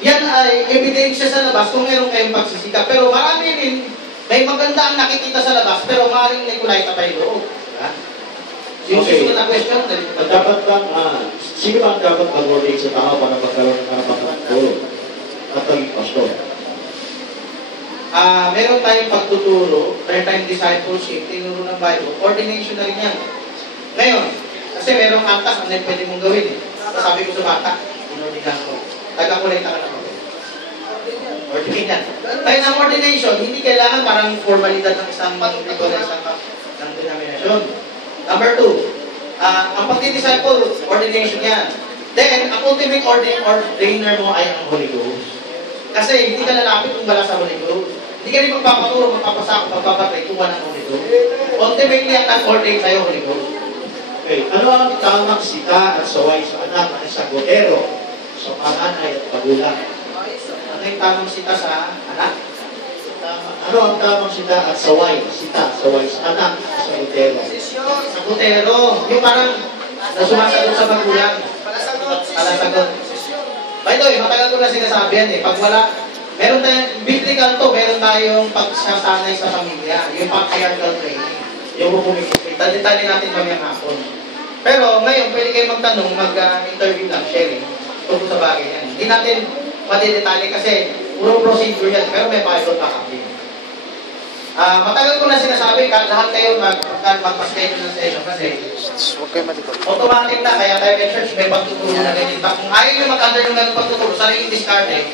Yan ay ebidensya sa labas kung meron kayong pagsisikap. Pero marami rin, may maganda ang nakikita sa labas, pero maaaring Nicolaita tayo loob. Diba? Yung susunod na question, dapat bang, sino bang dapat mag-ordain sa tao para magkaroon ng karapatang tuturo at maging pastor? Meron tayong pagtuturo, meron tayong discipleship, tinuro ng Bible, ordination na rin yan. Ngayon, kasi merong atas na pwede mong gawin. Sabi ko sa bata, inordingan ko. Taga-kulita ka na ako. Ordination. Kaya ang ordination, hindi kailangan parang formalidad ng isang ng denomination. Number 2, ang pagdi-disciple, ordination yan. Then, ang ultimate ordainer mo ay ang Holy Ghost. Kasi hindi ka lalapit kung wala sa Holy Ghost. Hindi ka rin magpapaturo, magpapasako, magpapatay kung wala ng Holy Ghost. Ultimately, ang nag-ordain sa'yo, Holy Ghost. Okay, ano ang tamang sita at saway sa anak ng isang godero sa panganay at pagulang? Ano yung tamang sita sa anak? Ano ang tamang sita at saway sa anak sa godero? Sa godero, yung parang nasumasagot sa magulang. Palasagot. By the way, matagal ko na sinasabi yan eh. Pag wala, meron tayong, biblical to, meron tayong pagsasanay sa pamilya. Yung patriarchal training. Yung hukumikit. Tali natin mamayang hapon. Pero ngayon, pwede kayo magtanong, mag-interview lang, sharing. Tungkol sa bagay yan. Hindi natin madidetalye kasi puro procedure yan, pero may Bible backup din. Matagal ko na sinasabi, lahat kayo mag-schedule ng session kasi automatic na, kaya tayo may church, may pagtuturo na ganyan. Kung ayaw nyo mag-under yung ganyan pagtuturo, sariling discard eh,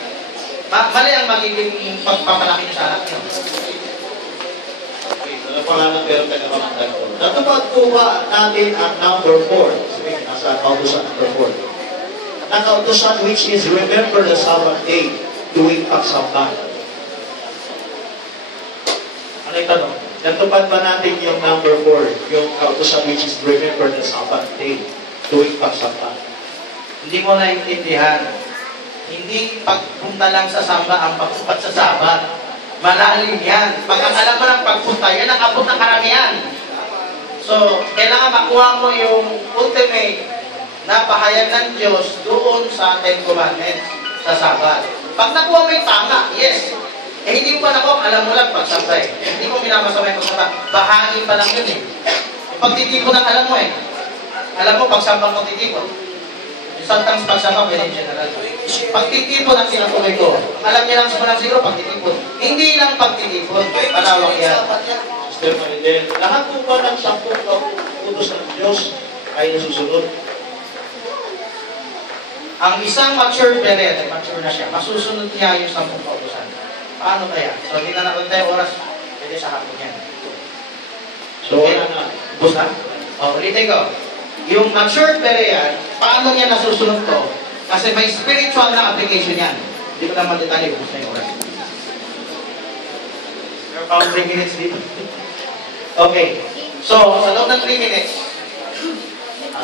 mali ang magiging pagpapalaki nyo sa anak nyo. Pangalan pero taga-pamangkan ko. Natupad po ba natin ang number 4? Sabi, nasa kautusan number 4. Ang kautusan which is remember the Sabbath day, doing pagsamba. Ano yung tanong? Natupad ba natin yung number 4? Yung kautusan which is remember the Sabbath day, doing pagsamba. Hindi mo naintindihan. Hindi pagpunta lang sa samba ang pagpupat sa Sabbath. Malalim yan. Pag ang alam mo ng pagpunta, yan ang abot ng karamihan. So, kailangan makuha mo yung ultimate na pahayag ng Diyos doon sa Ten Commandments, sa Sabat. Pag nakuha mo yung tama, yes. Eh, hindi mo pa nakuha, alam mo lang pagsabay. Hindi mo minamasama yung pagsabay. Bahagin pa lang yun eh. Pagtitipon ang alam mo eh. Alam mo, pagsabang pagtitipon. Sometimes pagsama, pwede general. Pagtitipon ang sinatuloy ko. Alam niya lang sa manang siguro, pagtitipon. Hindi lang pagtitipon. Palawak yan. Sister Maridel, lahat po ba ng 10 utos ng Diyos ay nasusunod? Ang isang mature parent, mature na siya, masusunod niya yung 10 kautusan. Paano kaya? So, hindi na nakunti tayo oras, pwede sa hapon yan. So, wala na. Bus na? Ulitin ko. Yung mature parent, paano niya nasusunod to? Kasi may spiritual na application yan. Hindi ko naman detalye kung sa yung oras. There are about 3 minutes dito. Okay. So, sa loob ng 3 minutes,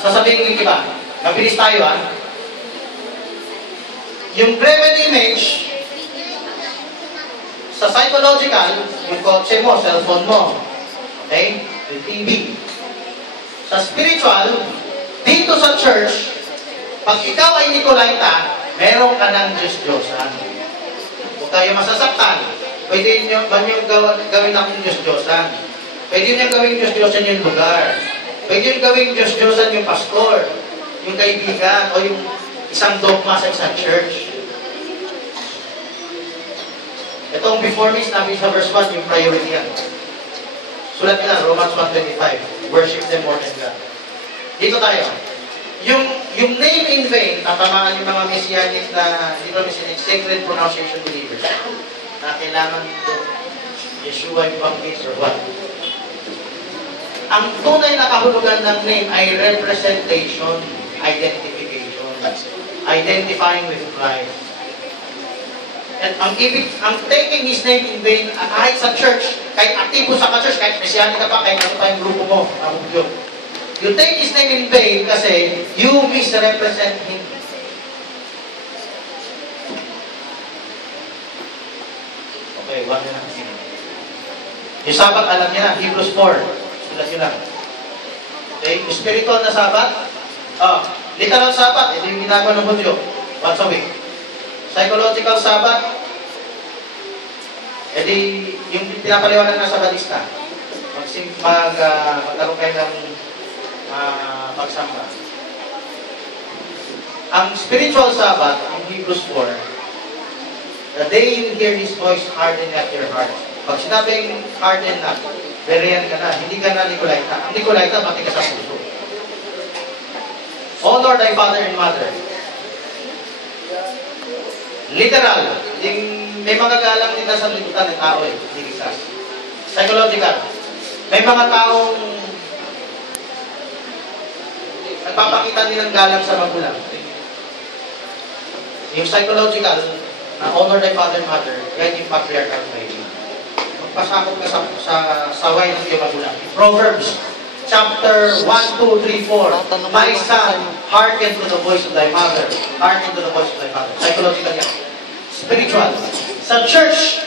sasabihin ko yung iba. Mabilis tayo ha. Yung graven image, sa psychological, yung kotse mo, cellphone mo. Okay? Yung TV. Sa spiritual, dito sa church, pag ikaw ay Nicolaita, meron ka ng Diyos-Diyosan. Huwag tayo masasaktan. Pwede nyo gawin akong Diyos-Diyosan. Pwede nyo gawin Diyos-Diyosan yung lugar. Pwede nyo gawin Diyos-Diyosan yung pastor, yung kaibigan, o yung isang dogma sa isang church. Itong before me, sinabi sa verse 1, yung priority yan. Sulat nila, Romans 1:25. Worship them more than God. Dito tayo. Yung name in vain, tatamaan yung mga messianic na, hindi ba messianic, sacred pronunciation believers. Na kailangan dito, Yeshua yung Baptist or what. Ang tunay na kahulugan ng name ay representation, identification, identifying with Christ. At ang taking His name in vain, kahit sa church, kahit aktibo sa church, kahit messianic ka pa, kahit ano pa yung grupo mo, you take His name in vain kasi you misrepresent Him. Okay, wala na kasi. Yung Sabat, alam niya na, Hebrews 4. Sulat nyo lang. Okay, yung spiritual na Sabat, literal Sabat, ito yung ginagawa ng Hudyo, once a week. Psychological Sabbath, edi yung pinapaliwanag na Sabbatista, magkaroon kayo ng pagsamba. Ang spiritual Sabbath, in Hebrews 4, the day you hear His voice, harden not your heart. Pag sinabing harden not, berean ka na, hindi ka na Nicolaita. Ang Nicolaita, mati ka sa puso. Honor thy father and mother. Literal, yung may mga galang din sa liputan ng tao hindi kisas. Psychological, may mga taong nagpapakita din ng galang sa magulang. Yung psychological, na honor thy father and mother, yan yung patriarchal training. Magpasakot ka sa saway ng iyong magulang. Proverbs, chapter 1, 2, 3, 4. My son, hearken to the voice of thy mother. Hearken to the voice of thy father. Psychological yan. Spiritual. Sa church,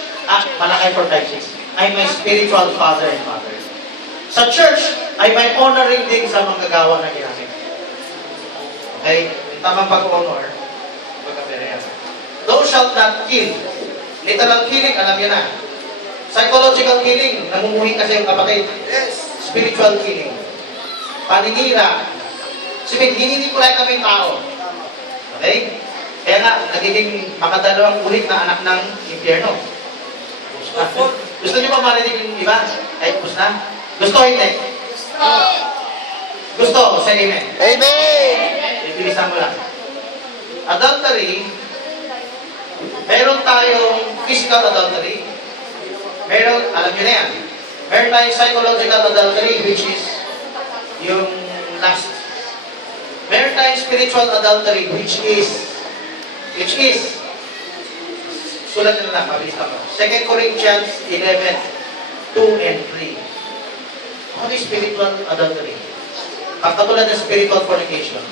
Malakay 4:5-6, ay may spiritual father and mother. Sa church, ay may honoring din sa mga gawa na ginamit. Okay? Yung tamang pag-honor, pagkaberean. Thou shalt not kill. Literal killing, alam niyo na. Psychological killing, namumuhi kasi yung kapatid. Spiritual killing. Paninira. Sabihin, hindi ko lang kami tao. Okay? Kaya nga, nagiging makadalawang ulit na anak ng impyerno. Gusto niyo ba marinig yung iba? Ay, gusto na? Gusto hindi? Gusto, say amen. Amen! Ibilisan mo lang. Adultery, meron tayong physical adultery. Meron, alam niyo na yan. Meron tayong psychological adultery, which is yung lust. Meron tayong spiritual adultery, which is sulat na lang, mabilis lang. 2 Corinthians 11, 2 and 3. Ano yung spiritual adultery? Katulad ng spiritual fornication.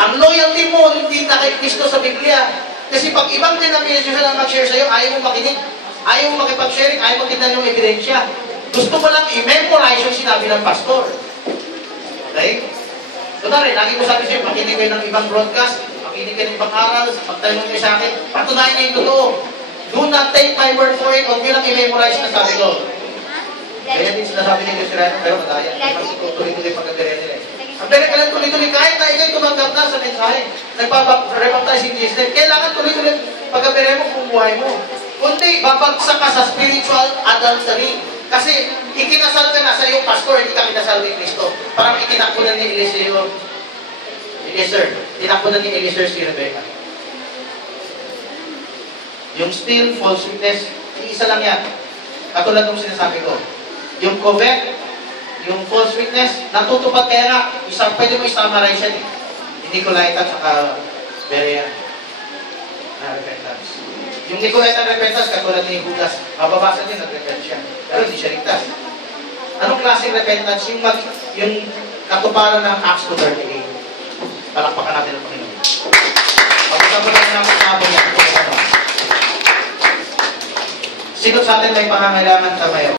Ang loyalty mo, hindi na kay Kristo sa Biblia. Kasi pag ibang denomination na mag-share sa'yo, ayaw mo makinig. Ayaw mo makipag-sharing, ayaw mo tignan yung ebidensya. Gusto mo lang i-memorize yung sinabi ng pastor. Okay? Kunwari, lagi ko sabi sa'yo, makinig kayo ng ibang broadcast, makinig kayo ng ibang aral, pagtanong kayo sa akin, patunayan na yung totoo. Do not take my word for it, huwag nyo lang i-memorize na sabi ko. Kaya din sinasabi ni Christian, pero madaya. Tuloy-tuloy pagkagarihan nila. Ang pera ka lang tuloy-tuloy, kahit na ikay tumanggap na sa mensahe, nagpapapaptize in Jesus name, kailangan tuloy-tuloy pagkagarihan mo kung buhay mo. Kundi, babagsak ka sa spiritual adultery. Kasi, ikinasal ka na sa iyong pastor, hindi ka kinasal ni Kristo. Parang itinakbo na ni Eliezer. Tinakbo na ni Eliezer si Rebecca. Yung still, false witness, isa lang yan. Katulad ng sinasabi ko. Yung covet, yung false witness, natutupad kaya nga, pwede mo i-summarize yan eh. Nicolaita at saka Berean na repentance. Yung Nicolaita repentance, katulad ni Judas, mababasa din, nag-repent siya. Pero hindi siya ligtas. Anong klaseng repentance? Yung katuparan ng Acts 2:38. Palakpakan natin ang Panginoon. Pag-usapan natin ang pagkabong yan. Sino sa atin may pangangailangan sa mayo?